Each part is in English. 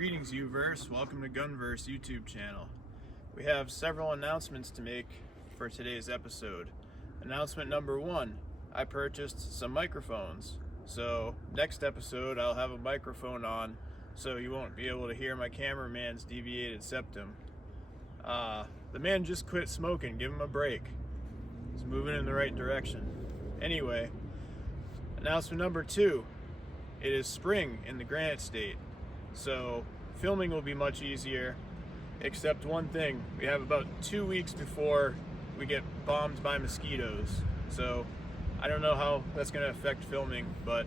Greetings, Uverse. Welcome to Gunverse YouTube channel. We have several announcements to make for today's episode. Announcement number one, I purchased some microphones. So next episode I'll have a microphone on so you won't be able to hear my cameraman's deviated septum. The man just quit smoking, give him a break. He's moving in the right direction. Anyway, announcement number two, it is spring in the Granite State. So filming will be much easier, except one thing. We have about 2 weeks before we get bombed by mosquitoes. So I don't know how that's going to affect filming, but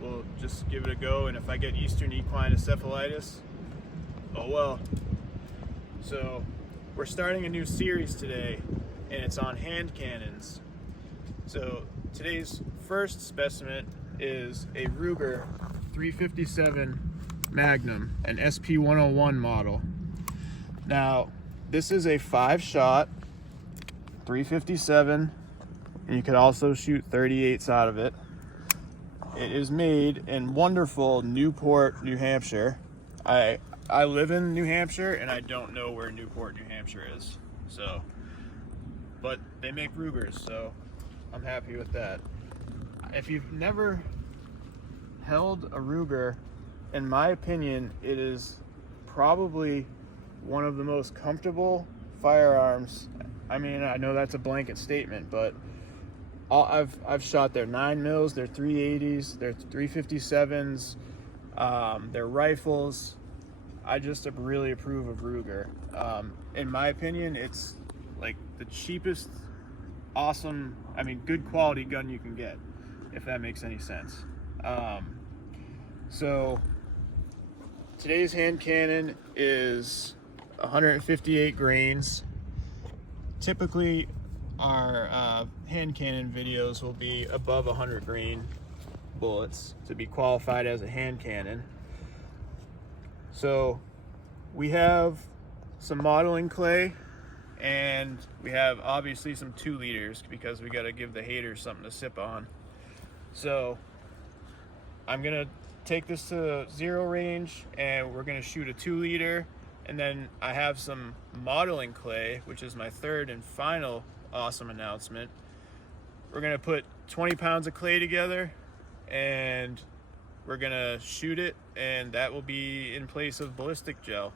we'll just give it a go. And if I get Eastern equine encephalitis, oh well. So we're starting a new series today, and it's on hand cannons. So today's first specimen is a Ruger 357 Magnum, an SP101 model. Now, this is a 5-shot 357, and you can also shoot 38s out of it. It is made in wonderful Newport, New Hampshire. I live in New Hampshire, and I don't know where Newport, New Hampshire is. So, but they make Rugers, so I'm happy with that. If you've never held a Ruger, in my opinion, it is probably one of the most comfortable firearms. I mean, I know that's a blanket statement, but I've shot their 9mm, their 380s, their 357s, their rifles. I just really approve of Ruger. In my opinion, it's like the cheapest, awesome, I mean, good quality gun you can get, if that makes any sense. So today's hand cannon is 158 grains. Typically our hand cannon videos will be above 100 grain bullets to be qualified as a hand cannon. So we have some modeling clay, and we have obviously some 2 liters because we got to give the haters something to sip on. So I'm gonna take this to 0 range, and we're gonna shoot a 2 liter, and then I have some modeling clay, which is my third and final awesome announcement. We're gonna put 20 pounds of clay together, and we're gonna shoot it, and that will be in place of ballistic gel.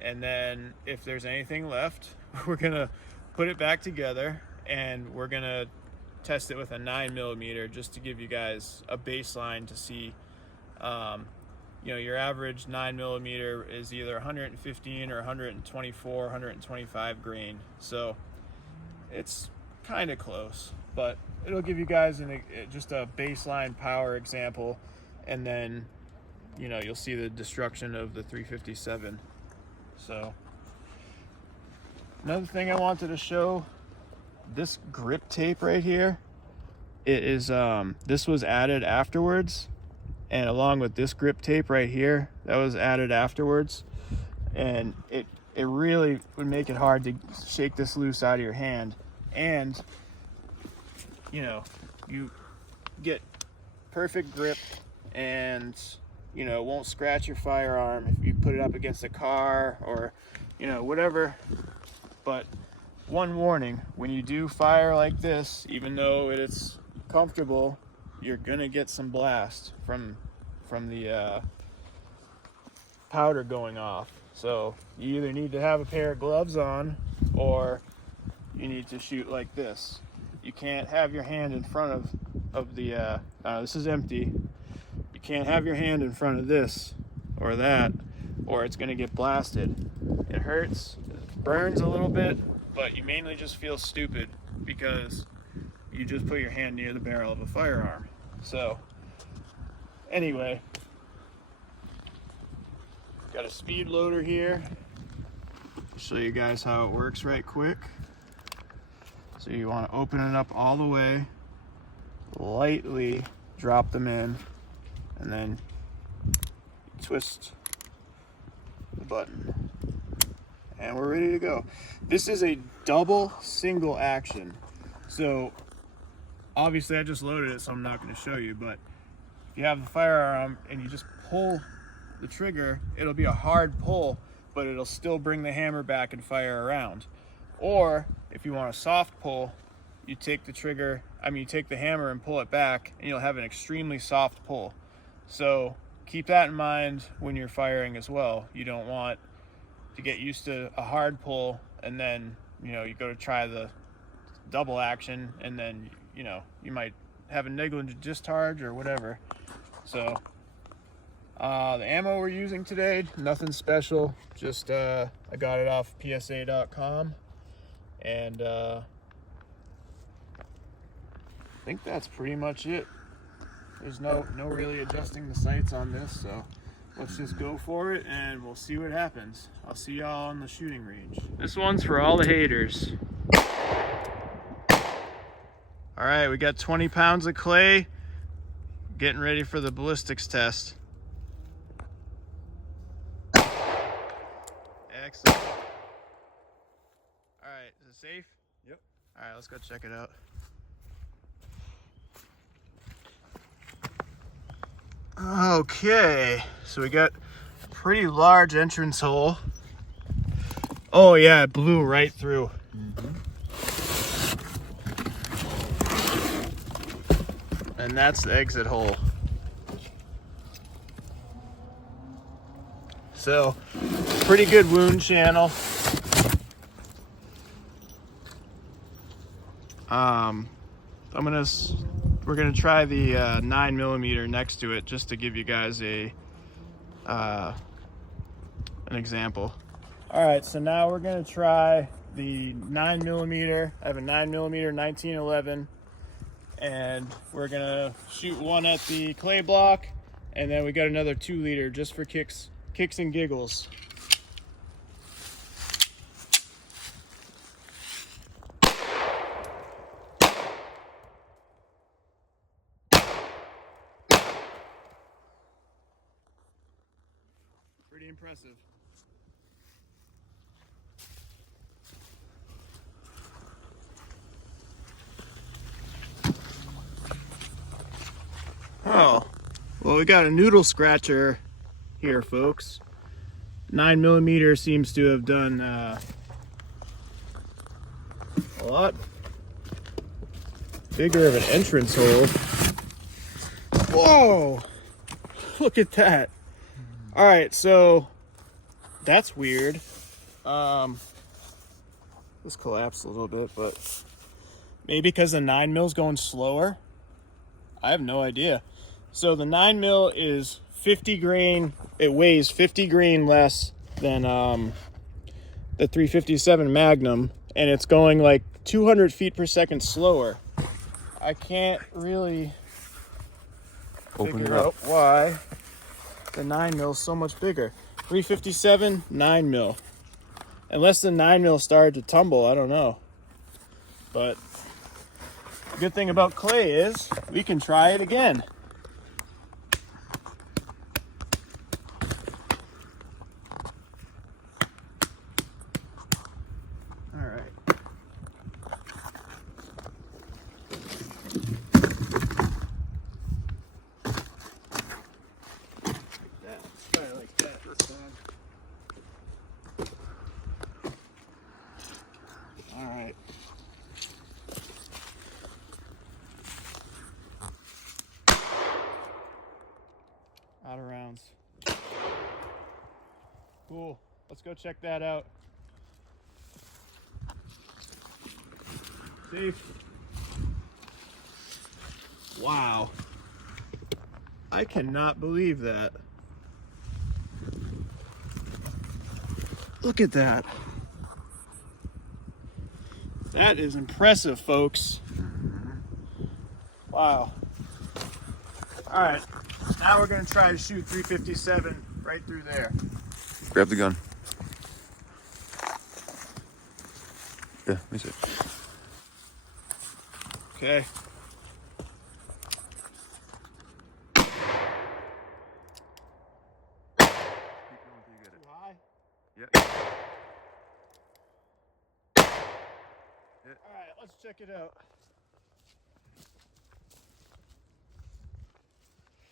And then if there's anything left, we're gonna put it back together, and we're gonna test it with a 9mm just to give you guys a baseline to see. You know, your average 9mm is either 115 or 124, 125 grain. So it's kind of close, but it'll give you guys just a baseline power example, and then, you know, you'll see the destruction of the 357. So another thing I wanted to show, this grip tape right here, it is this was added afterwards, and along with this grip tape right here, that was added afterwards, and it really would make it hard to shake this loose out of your hand, and you know, you get perfect grip, and you know, won't scratch your firearm if you put it up against a car or, you know, whatever. But one warning, when you do fire like this, even though it's comfortable, you're gonna get some blast from the powder going off. So you either need to have a pair of gloves on, or you need to shoot like this. You can't have your hand in front of the this is empty. You can't have your hand in front of this or that, or it's gonna get blasted. It hurts, it burns a little bit, but you mainly just feel stupid because you just put your hand near the barrel of a firearm. So anyway, got a speed loader here. I'll show you guys how it works right quick. So you want to open it up all the way, lightly drop them in, and then twist the button, and we're ready to go. This is a double single action. So obviously I just loaded it, so I'm not going to show you, but if you have the firearm and you just pull the trigger, it'll be a hard pull, but it'll still bring the hammer back and fire around. Or if you want a soft pull, you take the trigger, you take the hammer and pull it back, and you'll have an extremely soft pull. So keep that in mind when you're firing as well. You don't want to get used to a hard pull, and then, you know, you go to try the double action, and then, you know, you might have a negligent discharge or whatever. So the ammo we're using today, nothing special, just I got it off psa.com, and I think that's pretty much it. There's no really adjusting the sights on this, so let's just go for it and we'll see what happens. I'll see y'all on the shooting range. This one's for all the haters. All right, we got 20 pounds of clay, getting ready for the ballistics test. Excellent. All right, is it safe? Yep. All right, let's go check it out. Okay, so we got a pretty large entrance hole. Oh yeah, it blew right through. And that's the exit hole. So, pretty good wound channel. We're gonna try the 9mm next to it, just to give you guys an example. All right, so now we're gonna try the 9mm. I have a 9mm 1911, and we're gonna shoot one at the clay block, and then we got another 2-liter just for kicks and giggles. Pretty impressive. Oh, well, we got a noodle scratcher here, folks. 9mm seems to have done a lot bigger of an entrance hole. Whoa, look at that. All right, so that's weird. This collapsed a little bit, but maybe because the 9mm is going slower. I have no idea. So the 9mm is 50 grain. It weighs 50 grain less than the 357 Magnum, and it's going like 200 feet per second slower. I can't really figure out why the 9mm is so much bigger. 357, 9mm. Unless the 9mm started to tumble, I don't know. But the good thing about clay is we can try it again. All right. Like that. All right. Out of rounds. Cool. Let's go check that out. Safe. Wow. I cannot believe that. Look at that. That is impressive, folks. Wow. All right. Now we're going to try to shoot 357 right through there. Grab the gun. Yeah, let me see. Okay. Yeah. All right, let's check it out.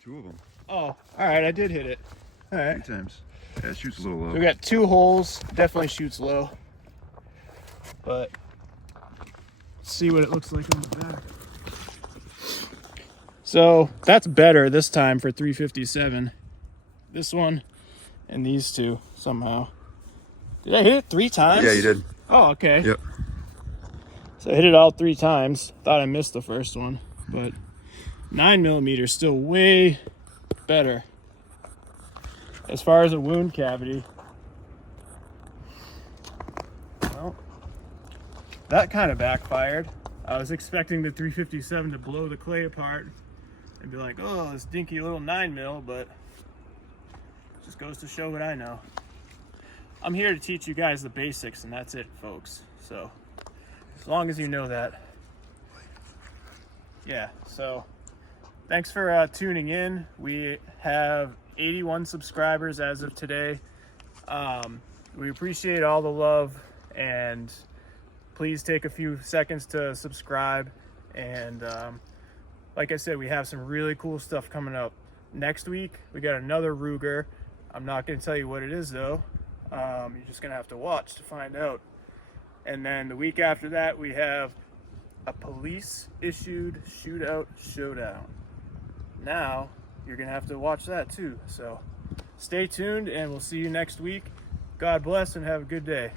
2 of them. Oh, all right, I did hit it. All right. 3 times. Yeah, it shoots a little low. So we got 2 holes. Definitely shoots low. But let's see what it looks like on the back. So that's better this time for 357. This one and these 2 somehow. Did I hit it 3 times? Yeah, you did. Oh, okay. Yep. So I hit it all 3 times. Thought I missed the first one, but 9mm still way better. As far as a wound cavity, well, that kind of backfired. I was expecting the 357 to blow the clay apart and be like, oh, this dinky little 9mm, but it just goes to show what I know. I'm here to teach you guys the basics, and that's it, folks. So as long as you know that. Yeah, so thanks for tuning in. We have 81 subscribers as of today. We appreciate all the love, and please take a few seconds to subscribe. And like I said, we have some really cool stuff coming up. Next week, we got another Ruger. I'm not going to tell you what it is, though. You're just going to have to watch to find out. And then the week after that, we have a police-issued shootout showdown. Now, you're going to have to watch that too. So stay tuned, and we'll see you next week. God bless, and have a good day.